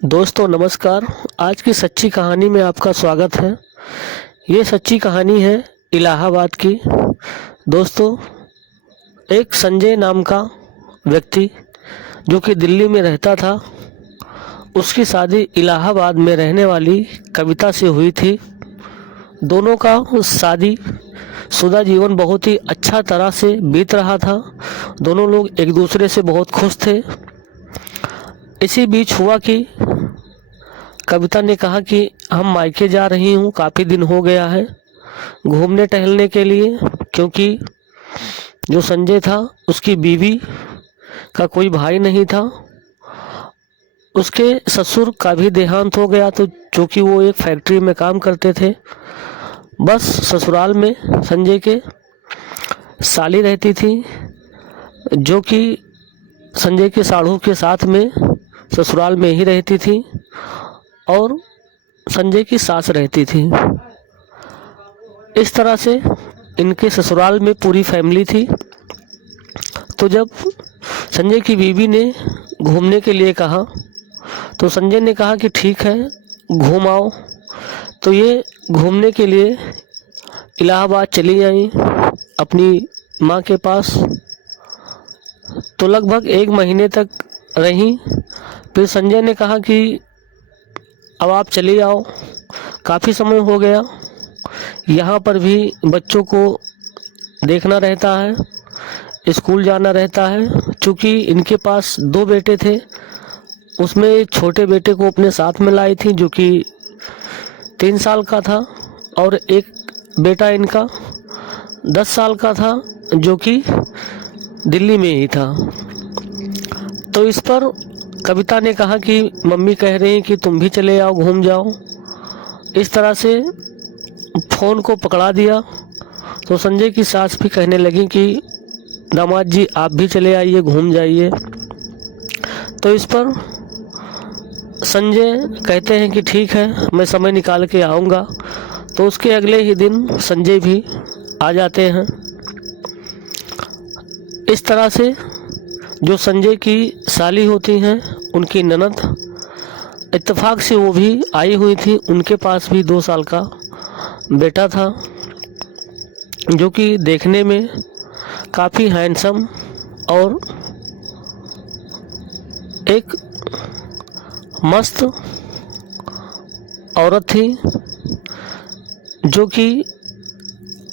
दोस्तों नमस्कार। आज की सच्ची कहानी में आपका स्वागत है। ये सच्ची कहानी है इलाहाबाद की। दोस्तों, एक संजय नाम का व्यक्ति जो कि दिल्ली में रहता था, उसकी शादी इलाहाबाद में रहने वाली कविता से हुई थी। दोनों का शादी शुदा जीवन बहुत ही अच्छा तरह से बीत रहा था। दोनों लोग एक दूसरे से बहुत खुश थे। इसी बीच हुआ कि कविता ने कहा कि हम मायके जा रही हूँ, काफ़ी दिन हो गया है घूमने टहलने के लिए, क्योंकि जो संजय था उसकी बीवी का कोई भाई नहीं था। उसके ससुर का भी देहांत हो गया, तो चूँकि वो एक फैक्ट्री में काम करते थे, बस ससुराल में संजय के साली रहती थी, जो कि संजय के साढ़ू के साथ में ससुराल में ही रहती थी और संजय की सास रहती थी। इस तरह से इनके ससुराल में पूरी फैमिली थी। तो जब संजय की बीवी ने घूमने के लिए कहा तो संजय ने कहा कि ठीक है, घूम आओ। तो ये घूमने के लिए इलाहाबाद चली आई अपनी माँ के पास। तो लगभग 1 महीने तक रहीं। फिर संजय ने कहा कि अब आप चले आओ, काफ़ी समय हो गया, यहाँ पर भी बच्चों को देखना रहता है, स्कूल जाना रहता है। चूँकि इनके पास 2 बेटे थे, उसमें छोटे बेटे को अपने साथ में लाई थी जो कि 3 साल का था, और एक बेटा इनका 10 साल का था जो कि दिल्ली में ही था। तो इस पर कविता ने कहा कि मम्मी कह रही हैं कि तुम भी चले आओ, घूम जाओ। इस तरह से फ़ोन को पकड़ा दिया। तो संजय की सास भी कहने लगी कि दामाद जी आप भी चले आइए, घूम जाइए। तो इस पर संजय कहते हैं कि ठीक है, मैं समय निकाल के आऊँगा। तो उसके अगले ही दिन संजय भी आ जाते हैं। इस तरह से जो संजय की साली होती हैं, उनकी ननद, इत्तेफाक से वो भी आई हुई थी। उनके पास भी 2 साल का बेटा था जो कि देखने में काफ़ी हैंडसम और एक मस्त औरत थी, जो कि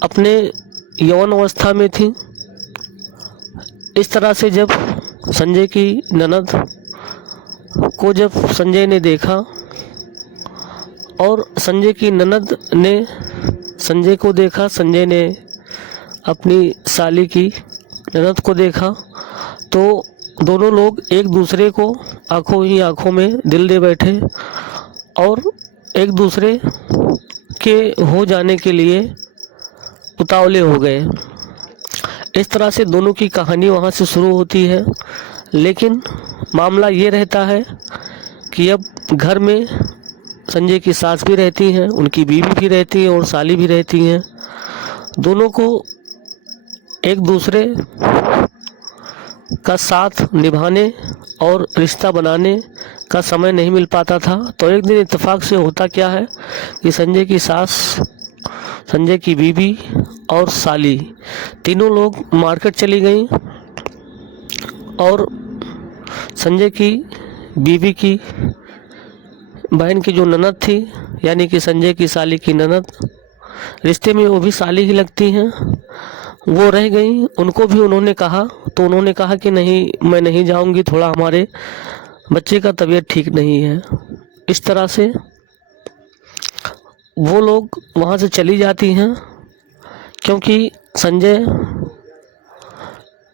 अपने यौवन अवस्था में थी। इस तरह से जब संजय की ननद को जब संजय ने देखा और संजय की ननद ने संजय को देखा, संजय ने अपनी साली की ननद को देखा, तो दोनों लोग एक दूसरे को आंखों ही आंखों में दिल दे बैठे और एक दूसरे के हो जाने के लिए उतावले हो गए। इस तरह से दोनों की कहानी वहाँ से शुरू होती है। लेकिन मामला ये रहता है कि अब घर में संजय की सास भी रहती हैं, उनकी बीवी भी रहती है और साली भी रहती हैं। दोनों को एक दूसरे का साथ निभाने और रिश्ता बनाने का समय नहीं मिल पाता था। तो एक दिन इत्तेफाक से होता क्या है कि संजय की सास, संजय की बीवी और साली तीनों लोग मार्केट चली गईं और संजय की बीवी की बहन की जो ननद थी, यानी कि संजय की साली की ननद, रिश्ते में वो भी साली ही लगती हैं, वो रह गई। उनको भी उन्होंने कहा, तो उन्होंने कहा कि नहीं, मैं नहीं जाऊंगी, थोड़ा हमारे बच्चे का तबीयत ठीक नहीं है। इस तरह से वो लोग वहाँ से चली जाती हैं, क्योंकि संजय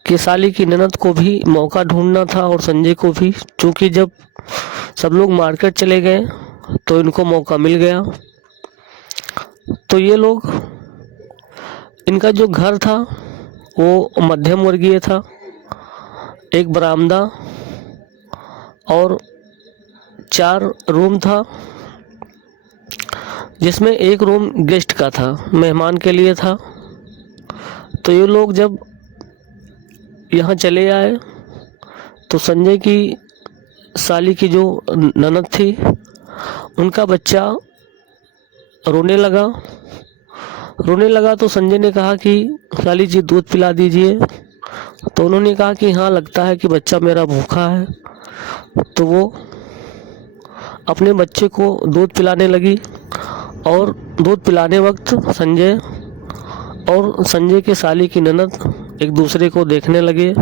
की साली की ननद को भी मौका ढूंढना था और संजय को भी, क्योंकि जब सब लोग मार्केट चले गए तो इनको मौका मिल गया। तो ये लोग, इनका जो घर था वो मध्यम वर्गीय था। एक बरामदा और 4 रूम था, जिसमें एक रूम गेस्ट का था, मेहमान के लिए था। तो ये लोग जब यहाँ चले आए तो संजय की साली की जो ननद थी उनका बच्चा रोने लगा तो संजय ने कहा कि साली जी दूध पिला दीजिए। तो उन्होंने कहा कि हाँ, लगता है कि बच्चा मेरा भूखा है। तो वो अपने बच्चे को दूध पिलाने लगी और दूध पिलाने वक्त संजय और संजय के साली की ननद एक दूसरे को देखने लगे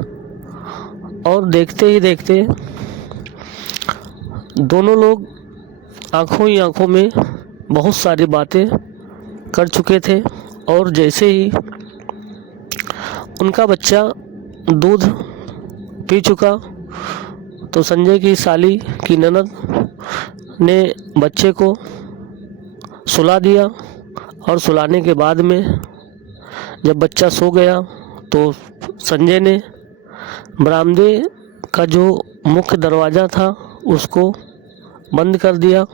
और देखते ही देखते दोनों लोग आंखों ही आंखों में बहुत सारी बातें कर चुके थे। और जैसे ही उनका बच्चा दूध पी चुका तो संजय की साली की ननद ने बच्चे को सुला दिया और सुलाने के बाद में जब बच्चा सो गया तो संजय ने बरामदे का जो मुख्य दरवाज़ा था उसको बंद कर दिया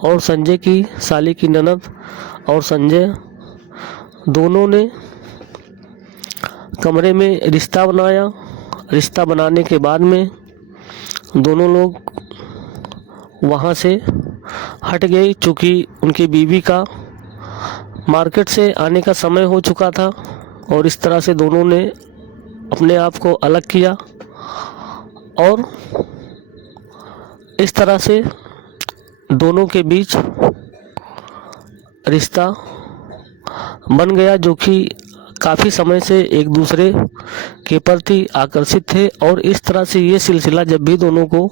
और संजय की साली की ननद और संजय दोनों ने कमरे में रिश्ता बनाया। रिश्ता बनाने के बाद में दोनों लोग वहाँ से हट गए, चूँकि उनकी बीवी का मार्केट से आने का समय हो चुका था और इस तरह से दोनों ने अपने आप को अलग किया और इस तरह से दोनों के बीच रिश्ता बन गया, जो कि काफ़ी समय से एक दूसरे के प्रति आकर्षित थे। और इस तरह से ये सिलसिला जब भी दोनों को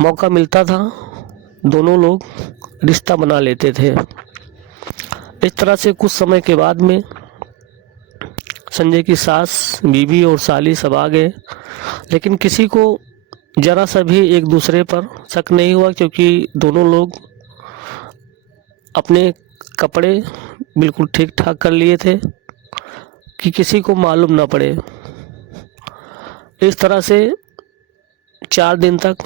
मौका मिलता था दोनों लोग रिश्ता बना लेते थे। इस तरह से कुछ समय के बाद में संजय की सास, बीवी और साली सब आ गए, लेकिन किसी को ज़रा सा भी एक दूसरे पर शक नहीं हुआ, क्योंकि दोनों लोग अपने कपड़े बिल्कुल ठीक ठाक कर लिए थे कि किसी को मालूम ना पड़े। इस तरह से 4 दिन तक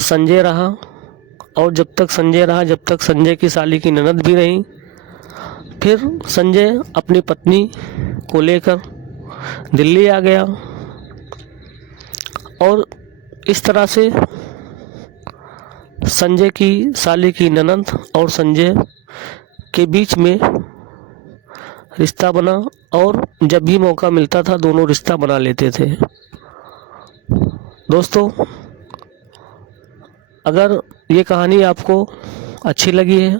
संजय रहा और जब तक संजय की साली की ननद भी रही। फिर संजय अपनी पत्नी को लेकर दिल्ली आ गया और इस तरह से संजय की साली की ननद और संजय के बीच में रिश्ता बना और जब भी मौका मिलता था दोनों रिश्ता बना लेते थे। दोस्तों, अगर ये कहानी आपको अच्छी लगी है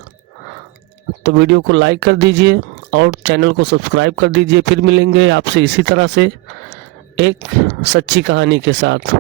तो वीडियो को लाइक कर दीजिए और चैनल को सब्सक्राइब कर दीजिए। फिर मिलेंगे आपसे इसी तरह से एक सच्ची कहानी के साथ।